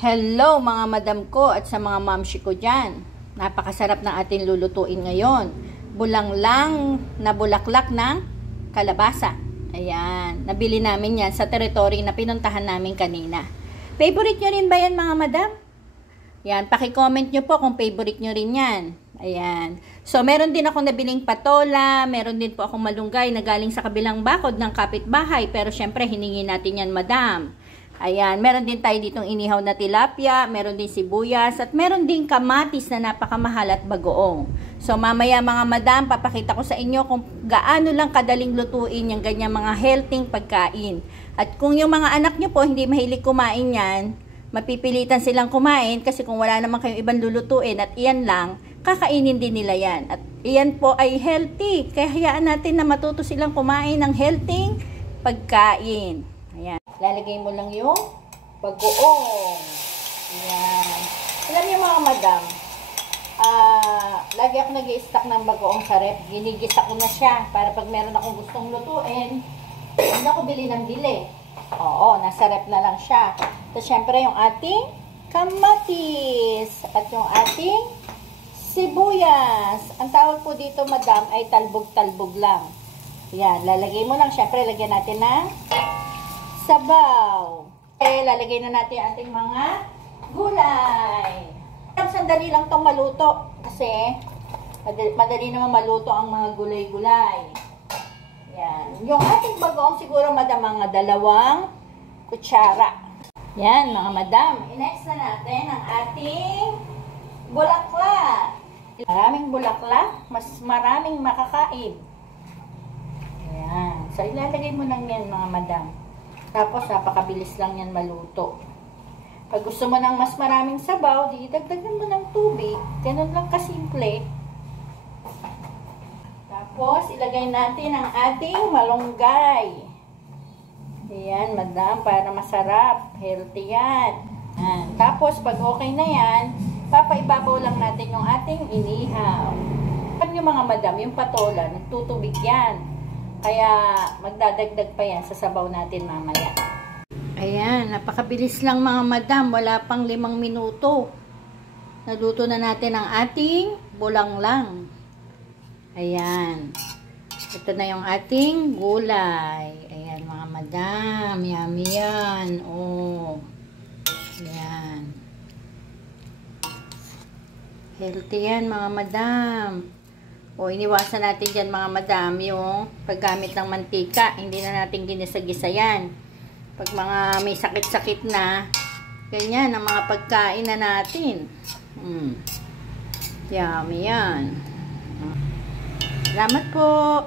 Hello mga madam ko at sa mga mamshi ko dyan. Napakasarap ng ating lulutuin ngayon. Bulanglang na bulaklak ng kalabasa. Ayan, nabili namin yan sa territory na pinuntahan namin kanina. Favorite nyo rin ba yan mga madam? Yan, paki-comment nyo po kung favorite nyo rin yan. Ayan. So, meron din akong nabiling patola, meron din po akong malunggay na galing sa kabilang bakod ng kapitbahay. Pero syempre, hiningi natin yan madam. Ayan, meron din tayo ditong inihaw na tilapia, meron din sibuyas, at meron din kamatis na napakamahal at bagoong. So, mamaya mga madam, papakita ko sa inyo kung gaano lang kadaling lutuin yung ganyan mga healthy pagkain. At kung yung mga anak nyo po hindi mahilig kumain yan, mapipilitan silang kumain kasi kung wala naman kayong ibang lulutuin at iyan lang, kakainin din nila yan. At iyan po ay healthy, kaya hayaan natin na matuto silang kumain ng healthy pagkain. Ayan. Lalagay mo lang yung bagoong. Ayan. Alam niyo mga madam, lagi ako nag-i-stock ng bagoong sa rep. Ginigisa ko na siya para pag meron akong gustong lutuin, hindi ako bili ng bili. Oo, nasa rep na lang siya. So, syempre yung ating kamatis at yung ating sibuyas. Ang tawag po dito madam ay talbog-talbog lang. Ayan, lalagay mo lang. Syempre, lagyan natin ng sabaw. Okay, lalagay na natin ating mga gulay. Sandali lang itong maluto kasi madali naman maluto ang mga gulay-gulay. Yan. Yung ating bagoong siguro madam mga 2 kutsara. Yan mga madam. Next na natin ang ating bulaklak. Maraming bulaklak, mas maraming makakain. Yan. So ilalagay mo lang yan mga madam. Tapos, napakabilis lang yan maluto. Pag gusto mo ng mas maraming sabaw, di dagdagan mo ng tubig. Ganun lang kasimple. Tapos, ilagay natin ang ating malunggay. Ayan, madam, para masarap. Healthy yan. Ayan. Tapos, pag okay na yan, papaibabaw lang natin yung ating inihaw. Pag yung mga madam, yung patola, nagtutubig yan. Kaya magdadagdag pa yan sa sabaw natin mamaya. Ayan, napakabilis lang mga madam. Wala pang 5 minuto. Naluto na natin ang ating bulanglang. Ayan. Ito na yung ating gulay. Ayan mga madam. Yummy yan. Oh. Ayan. Healthy yan mga madam. O, iniwasan natin dyan mga madam yung paggamit ng mantika. Hindi na natin ginisa-gisa yan. Pag mga may sakit-sakit na, ganyan ang mga pagkain na natin. Yummy yan. Salamat po.